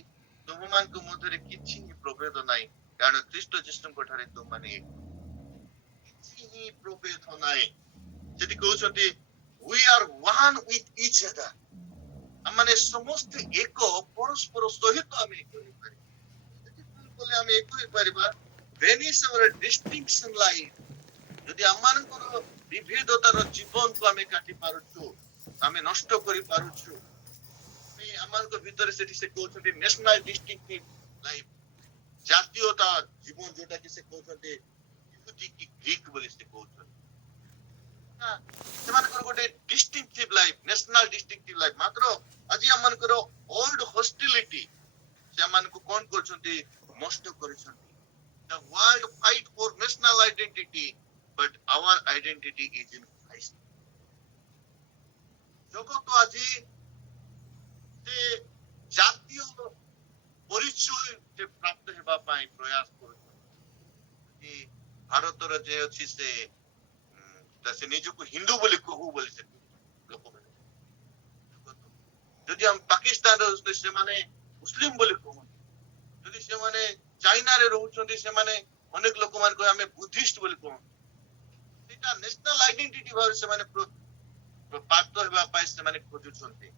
ତୁମମାନଙ୍କ ମଧ୍ୟରେ କିଛି ହିଁ ପ୍ରଭେଦ ନାହିଁ, କାରଣ ଖ୍ରୀଷ୍ଟ ଯୀଶୁଙ୍କ ଠାରେ ତୁମମାନେ କିଛି ହିଁ ପ୍ରଭେଦ ନାହିଁ। ସେଠି କହୁଛନ୍ତି we are one with each other, ଆମମାନେ ସମସ୍ତେ ଏକ, ପରସ୍ପର ସହିତ ଆମେ ଏକ ହେଇପାରିବା। ଆମେ ଏକ ହେଇପାରିବା, Venice our distinction line, ଯଦି ଆମମାନଙ୍କର ବିଭେଦତାର ଜୀବନକୁ ଆମେ କାଟି ପାରୁଛୁ, ଆମେ ନଷ୍ଟ କରିପାରୁଛୁ, ଆମମାନଙ୍କ ଭିତରେ ସେଠି ସେ କହୁଛନ୍ତି ନ୍ୟାସନାଲ ଡିଷ୍ଟିଂକ୍ଟିଭ ଲାଇଫ, ଜାତୀୟତା ଜୀବନ, ଯୋଉଟା କି ସେ କହୁଛନ୍ତି ଇହୁଦୀ କି ଗ୍ରୀକ ବୋଲି ସେ କହୁଛନ୍ତି। ସେମାନଙ୍କର ଗୋଟେ ଡିଷ୍ଟିଂକ୍ଟିଭ ଲାଇଫ, ନ୍ୟାସନାଲ ଡିଷ୍ଟିଂକ୍ଟିଭ ଲାଇଫ। ମାତ୍ର ଆଜି ଆମମାନଙ୍କର ଓଲ୍ଡ ହସ୍ଟିଲିଟି ସେମାନଙ୍କୁ କଣ କରୁଛନ୍ତି, ନଷ୍ଟ କରିଛନ୍ତି। The world fight for national identity, but our identity is in Christ. ଜଗତ ଆଜି ସେ ଜାତୀୟ ପରିଚୟ ପ୍ରାପ୍ତ ହେବା ପାଇଁ ପ୍ରୟାସ କରୁଛନ୍ତି। ଭାରତର ଯେ ଅଛି ସେ ନିଜକୁ ହିନ୍ଦୁ ବୋଲି କହୁ ବୋଲି ସେ ଲୋକମାନେ, ଯଦି ଆମେ ପାକିସ୍ତାନରେ ସେମାନେ ମୁସଲିମ ବୋଲି କହନ୍ତି, ଯଦି ସେମାନେ ଚାଇନାରେ ରହୁଛନ୍ତି, ସେମାନେ ଅନେକ ଲୋକମାନେ କହେ ଆମେ ବୁଦ୍ଧିଷ୍ଟ ବୋଲି କହନ୍ତି। ସେଇଟା ନ୍ୟାସନାଲ ଆଇଡେଣ୍ଟିଟି ଭାବରେ ସେମାନେ ପ୍ରାପ୍ତ ହେବା ପାଇଁ ସେମାନେ ଖୋଜୁଛନ୍ତି।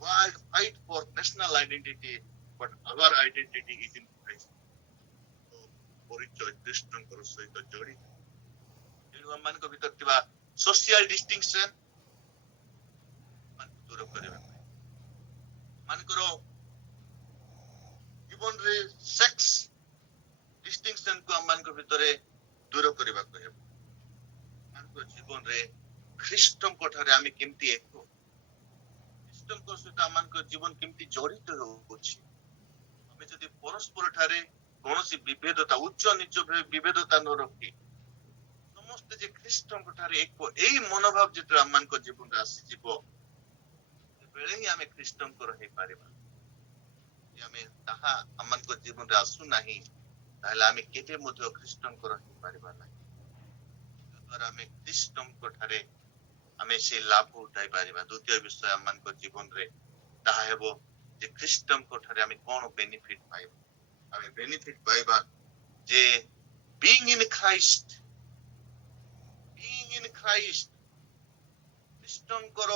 World fight for national identity, but our identity is in Christ. ପରିଚୟ ଖ୍ରୀଷ୍ଟଙ୍କର ସହିତ ଜଡ଼ିତ। ତେଣୁ ଆମମାନଙ୍କ ଭିତରେ ଥିବା ସୋସିଆଲ ଡିଷ୍ଟିଂସନ ଦୂର କରିବା ପାଇଁ, ମାନଙ୍କର ଜୀବନରେ ସେକ୍ସ ଡିଷ୍ଟିଂସନ କୁ ଆମମାନଙ୍କ ଭିତରେ ଦୂର କରିବାକୁ ହେବ। ମାନଙ୍କ ଜୀବନରେ ଖ୍ରୀଷ୍ଟଙ୍କ ଠାରେ ଆମେ କେମିତି ଏକ, ଖ୍ରୀଷ୍ଟଙ୍କ ସହିତ ଆମମାନଙ୍କ ଜୀବନ କେମିତି ଜଡ଼ିତ ହେଉଛି। ଆମେ ଯଦି ପରସ୍ପର ଠାରେ କୌଣସି ବିଭେଦତା, ଉଚ୍ଚ ନିଚ ବିଭେଦତା ନ ରଖି ସମସ୍ତେ ଯେ ଖ୍ରୀଷ୍ଟଙ୍କ ଠାରେ ଏକ, ଏଇ ମନୋଭାବ ଯେତେବେଳେ ଆମମାନଙ୍କ ଜୀବନରେ ଆସିଯିବ, ସେବେଳେ ହିଁ ଆମେ ଖ୍ରୀଷ୍ଟଙ୍କର ହେଇପାରିବା। ଆମେ ତାହା ଆମମାନଙ୍କ ଜୀବନରେ ଆସୁନାହିଁ, ତାହେଲେ ଆମେ କେବେ ମଧ୍ୟ ଖ୍ରୀଷ୍ଟଙ୍କର ହେଇପାରିବା ନାହିଁ। ଯଦ୍ୱାରା ଆମେ ଖ୍ରୀଷ୍ଟଙ୍କ ଠାରେ ଆମେ ସେ ଲାଭ ଉଠାଇ ପାରିବା। ଦ୍ୱିତୀୟ ବିଷୟ ଆମମାନଙ୍କ ଜୀବନରେ ତାହା ହେବ ଯେ ଖ୍ରୀଷ୍ଟଙ୍କ ଠାରେ ଆମେ କଣ ବେନିଫିଟ ପାଇବା। ଆମେ ବେନିଫିଟ ପାଇବା ଯେ being in Christ, ଖ୍ରୀଷ୍ଟଙ୍କର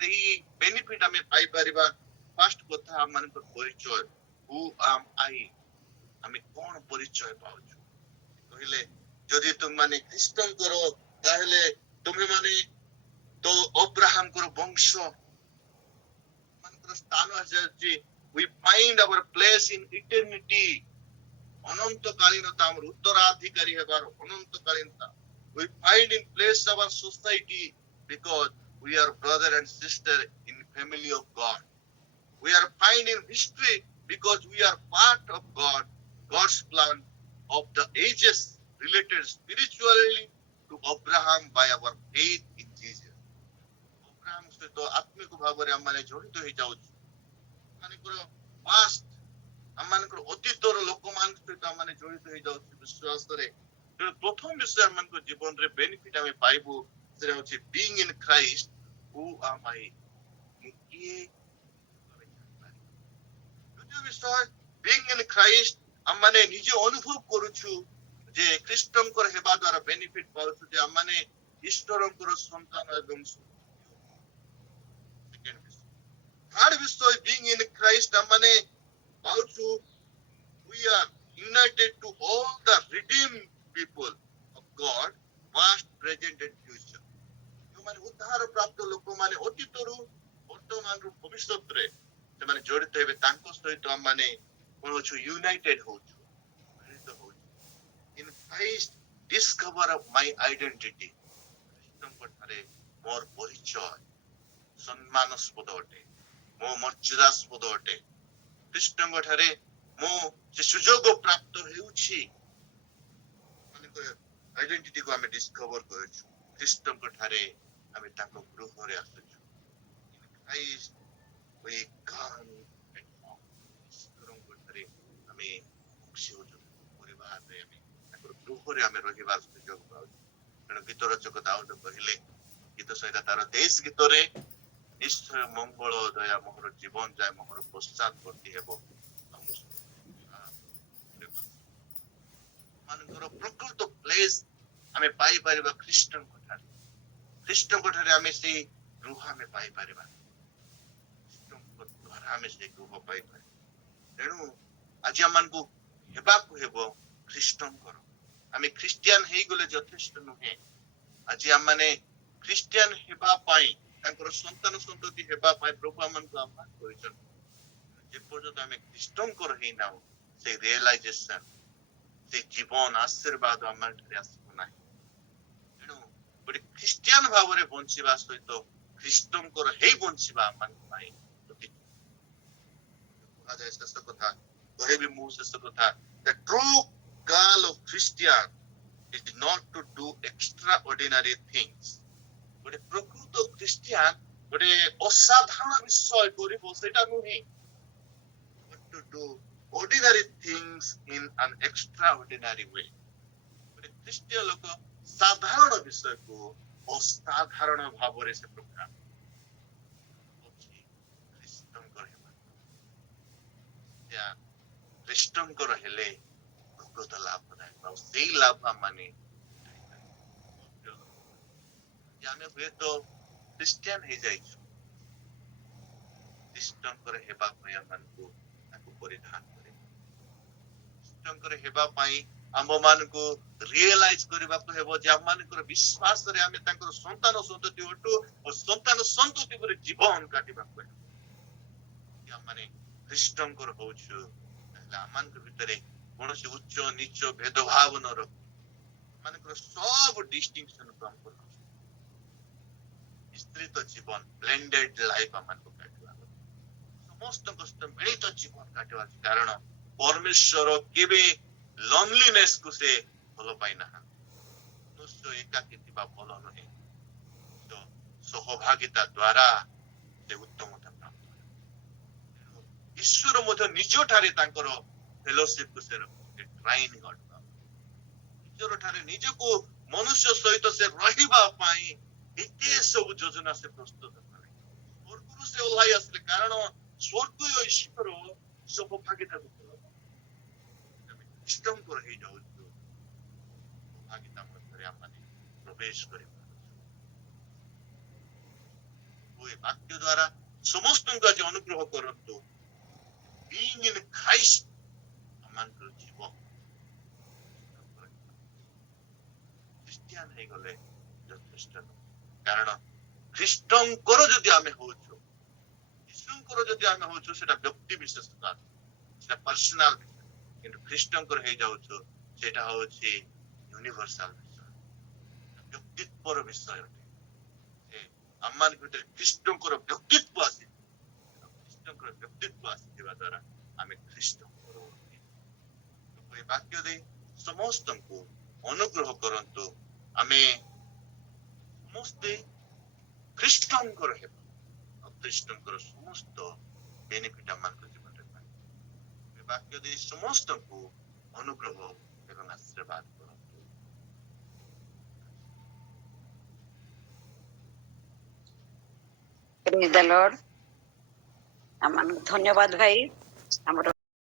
ସେହି ବେନିଫିଟ ଆମେ ପାଇପାରିବା। ଫାଷ୍ଟ କଥା ଆମମାନଙ୍କର ପରିଚୟ, who am I, ଆମେ କଣ ପରିଚୟ ପାଉଛୁ। କହିଲେ ଯଦି ତୁମମାନେ ଖ୍ରୀଷ୍ଟଙ୍କର, ତାହେଲେ ତୁମେ ମାନେ तो अब्राहम को वंश ମାନଙ୍କର ସ୍ଥାନ ଆସିଯାଉଛି। We find our place in eternity. ଅନନ୍ତକାଳୀନତା ଆମର ଉତ୍ତରାଧିକାରୀ ହେବାର ଅନନ୍ତକାଳୀନତା। We find in place our society because we are brother and sister in family of God. We are find in history because we are part of God, God's plan of the ages related spiritually to Abraham by our faith in Jesus. Abraham ସହିତ ଆତ୍ମିକ ଭାବରେ ଆମମାନେ ଜଡ଼ିତ ହେଇଯାଉଛୁ। ଆମମାନଙ୍କର past ଆମମାନଙ୍କର ଅତୀତର ଲୋକମାନଙ୍କ ସହିତ ଆମମାନେ ଜଡ଼ିତ ହେଇଯାଉଛୁ ବିଶ୍ୱାସରେ। ତେଣୁ ପ୍ରଥମ ବିଷୟ ଆମମାନଙ୍କ ଜୀବନରେ ବେନିଫିଟ ଆମେ ପାଇବୁ ସେଟା ହେଉଛି being in Christ. Who am I? ମୁଁ କିଏ? ଦ୍ୱିତୀୟ ବିଷୟ being in Christ ଆମମାନେ ନିଜେ ଅନୁଭବ କରୁଛୁ ଯେ ଖ୍ରୀଷ୍ଟଙ୍କର ହେବା ଦ୍ୱାରା ବେନିଫିଟ ପାଉଛୁ ଯେ ଆମମାନେ ଈଶ୍ୱରଙ୍କର ସନ୍ତାନ ଏବଂ ଥାର୍ଡ ବିଷୟ being in Christ ଆମମାନେ ପାଉଛୁ we are united to all the redeemed people of God, past, present and future. ଯେଉଁମାନେ ଉଦ୍ଧାର ପ୍ରାପ୍ତ ଲୋକମାନେ ଅତୀତରୁ ବର୍ତ୍ତମାନରୁ ଭବିଷ୍ୟତରେ ସେମାନେ ଜଡ଼ିତ ହେବେ ତାଙ୍କ ସହିତ ଆମମାନେ କଣ ହଉଛୁ ୟୁନାଇଟେଡ ହଉଛୁ ମିଳିତ ହଉଛୁ। In Christ discover of my identity. ଖ୍ରୀଷ୍ଟଙ୍କ ଠାରେ ମୋର ପରିଚୟ ସମ୍ମାନସ୍ପଦ ଅଟେ, ମୋ ମର୍ଯ୍ୟାଦାସ୍ପଦ ଅଟେ। ଖ୍ରୀଷ୍ଟଙ୍କ ଠାରେ ମୁଁ ସେ ସୁଯୋଗ ପ୍ରାପ୍ତ ହେଉଛି ଆଇଡେଣ୍ଟିଟିକୁ ଆମେ ଡିସ୍କଭର କରୁଛୁ। ଖ୍ରୀଷ୍ଟଙ୍କ ଠାରେ ଆମେ ତାଙ୍କ ଗୃହରେ ଆସୁଛୁ। ଖ୍ରୀଷ୍ଟ we come at home. ଈଶ୍ୱରଙ୍କ ଠାରେ ଆମେ ଖୁସି ହଉଛୁ, ପରିବାରରେ ଆମେ ତାଙ୍କର ଗୃହରେ ଆମେ ରହିବାର ସୁଯୋଗ ପାଉଛୁ। ତେଣୁ ଗୀତ ରଚକ ଦାଉଦ କହିଲେ ଗୀତ ସହିତ ତାର ଦେଶ ଗୀତରେ ନିଶ୍ଚୟ ମଙ୍ଗଳ ଦୟା ମୋହର ଜୀବନ ଯାଏ ମୋହର ପଶ୍ଚାତବର୍ତ୍ତୀ ହେବ। ମାନଙ୍କର ପ୍ରକୃତ ପ୍ଲେସ୍ ଆମେ ପାଇପାରିବା ଖ୍ରୀଷ୍ଟଙ୍କ ଠାରେ। ଖ୍ରୀଷ୍ଟଙ୍କ ଠାରେ ଆମେ ସେଇ ଗୃହ ଆମେ ପାଇପାରିବା। ଖ୍ରୀଷ୍ଟଙ୍କ ଦ୍ୱାରା ଆମେ ସେଇ ଗୃହ ପାଇପାରିବା। ତେଣୁ ଆଜି ଆମମାନଙ୍କୁ ହେବାକୁ ହେବ ଖ୍ରୀଷ୍ଟଙ୍କର। ଆମେ ଖ୍ରୀଷ୍ଟିଆନ ହେଇଗଲେ ଯଥେଷ୍ଟ ନୁହେଁ। ଆଜି ଆମମାନେ ଖ୍ରୀଷ୍ଟିଆନ ହେବା ପାଇଁ ତାଙ୍କର ସନ୍ତାନ ସନ୍ତତି ହେବା ପାଇଁ ପ୍ରଭୁ ଆମମାନଙ୍କୁ ଆହ୍ୱାନ କରିଛନ୍ତି। ଯେପର୍ଯ୍ୟନ୍ତ ଆମେ ଖ୍ରୀଷ୍ଟଙ୍କର ହେଇନାହୁଁ ସେଇ ରିଏଲାଇଜେସନ ସେ ଜୀବନ ଆଶୀର୍ବାଦ ଆମ ଠାରେ ଆସିବ ନାହିଁ। ତେଣୁ ଗୋଟେ ଖ୍ରୀଷ୍ଟିଆନ ଭାବରେ ବଞ୍ଚିବା ସହିତ ଖ୍ରୀଷ୍ଟଙ୍କର ହେଇ ବଞ୍ଚିବା ଆମମାନଙ୍କ ପାଇଁ କୁହାଯାଏ। ଶେଷ କଥା କହିବି ମୁଁ ଶେଷ କଥା the true call of Christian is not to do extraordinary things. ଗୋଟେ ପ୍ରକୃତ ଖ୍ରୀଷ୍ଟିଆନ ଗୋଟେ ଅସାଧାରଣ ବିଷୟ କରିବ ସେଇଟା ନୁହେଁ, but to do ordinary things in an extraordinary way. ଗୋଟେ ଖ୍ରୀଷ୍ଟିୟ ଲୋକ ସାଧାରଣ ବିଷୟକୁ ଅସାଧାରଣ ଭାବରେ ସେ ପ୍ରକାଶ ଖ୍ରୀଷ୍ଟଙ୍କର ହେଲେ ପ୍ରକୃତ ଲାଭଦାୟକ ଆଉ ସେଇ ଲାଭ ମାନେ ଆମେ ହୁଏତ ଖ୍ରୀଷ୍ଟିଆନ ହେଇଯାଇଛୁ, ଖ୍ରୀଷ୍ଟଙ୍କର ହେବା ପାଇଁ ଆମମାନଙ୍କୁ ତାକୁ ପରିଧାନ କରିବା। ଖ୍ରୀଷ୍ଟଙ୍କର ହେବା ପାଇଁ ଆମ ମାନଙ୍କୁ ରିଏଲାଇଜ କରିବାକୁ ହେବ ଯେ ଆମମାନଙ୍କର ବିଶ୍ୱାସରେ ଆମେ ତାଙ୍କର ସନ୍ତାନ ସନ୍ତତି ଅଟୁ ଓ ସନ୍ତାନ ସନ୍ତତି ଉପରେ ଜୀବନ କାଟିବାକୁ ହେବ। ଆମମାନେ ଖ୍ରୀଷ୍ଟଙ୍କର ହଉଛୁ ତାହେଲେ ଆମମାନଙ୍କ ଭିତରେ କୌଣସି ଉଚ୍ଚ ନିଚ ଭେଦଭାବ ନ ରଖି ଆମମାନଙ୍କର ସବୁ ଡିଷ୍ଟିଂସନକୁ ଆମକୁ ମିଶ୍ରିତ ଜୀବନ ବ୍ଲେଣ୍ଡେଡ ଲାଇଫ ଆମମାନଙ୍କୁ କାଟିବା, ସମସ୍ତଙ୍କ ସହିତ ମିଳିତ ଜୀବନ କାଟିବା। କାରଣ ପରମେଶ୍ୱର କେବେ ଲୋନଲିନେସ କୁ ସେ ଭଲ ପାଇନାହାନ୍ତି। ମନୁଷ୍ୟ ଏକାକୀ ଥିବା ଭଲ ନୁହେଁ, ସହଭାଗିତା ଦ୍ୱାରା ସେ ଉତ୍ତମତା ପ୍ରାପ୍ତ ହୁଏ। ଈଶ୍ୱର ମଧ୍ୟ ନିଜ ଠାରେ ତାଙ୍କର ଫେଲୋସିପ କୁ ସେ ରଖନ୍ତି। ନିଜର ଠାରେ ନିଜକୁ ମନୁଷ୍ୟ ସହିତ ସେ ରହିବା ପାଇଁ ଏତେ ସବୁ ଯୋଜନା ସେ ପ୍ରସ୍ତୁତ କଲେ। ସ୍ୱର୍ଗରୁ ସେ ଓହ୍ଲାଇ ଆସିଲେ କାରଣ ସ୍ୱର୍ଗୀୟ ଈଶ୍ୱର ସହଭାଗିତାକୁ ଖ୍ରୀଷ୍ଟଙ୍କର ହେଇଯାଉଛୁ ସହଭାଗିତା ମଧ୍ୟରେ ଆମମାନେ ପ୍ରବେଶ କରିପାରୁଛୁ। ଏ ବାକ୍ୟ ଦ୍ୱାରା ସମସ୍ତଙ୍କୁ ଆଜି ଅନୁଗ୍ରହ କରନ୍ତୁ। Being in Christ ଆମମାନଙ୍କର ଜୀବନ ଖ୍ରୀଷ୍ଟିଆନ ହେଇଗଲେ ଯଥେଷ୍ଟ ନୁହେଁ, କାରଣ ଖ୍ରୀଷ୍ଟଙ୍କର ଯଦି ଆମେ ହଉଛୁ, ଯୀଶୁଙ୍କର ଯଦି ଆମେ ହଉଛୁ, ସେଟା ବ୍ୟକ୍ତି ବିଶେଷ କାରଣ, ସେଟା ପର୍ସନାଲ ବିଷୟ। କିନ୍ତୁ ଖ୍ରୀଷ୍ଟଙ୍କର ହେଇଯାଉଛୁ, ସେଟା ହଉଛି ୟୁନିଭର୍ସାଲ ବିଷୟ, ବ୍ୟକ୍ତିତ୍ୱର ବିଷୟ ଅଟେ। ଆମମାନଙ୍କ ଭିତରେ ଖ୍ରୀଷ୍ଟଙ୍କର ବ୍ୟକ୍ତିତ୍ୱ ଆସି, ଖ୍ରୀଷ୍ଟଙ୍କର ବ୍ୟକ୍ତିତ୍ୱ ଆସିଥିବା ଦ୍ୱାରା ଆମେ ଖ୍ରୀଷ୍ଟଙ୍କର ଅଟେ। ଏ ବାକ୍ୟ ଦେଇ ସମସ୍ତଙ୍କୁ ଅନୁଗ୍ରହ କରନ୍ତୁ, ଆମେ ସମସ୍ତେ ଖ୍ରୀଷ୍ଟଙ୍କର ହେବା ଆଉ ଖ୍ରୀଷ୍ଟଙ୍କର ସମସ୍ତ ବେନିଫିଟ ଆମମାନଙ୍କ ଜୀବନରେ ପାଇବା। ଏ ବାକ୍ୟ ଦେଇ ସମସ୍ତଙ୍କୁ ଅନୁଗ୍ରହ ଏବଂ ଆଶୀର୍ବାଦ କରନ୍ତୁ। Praise the Lord. धन्यवाद भाई, आमर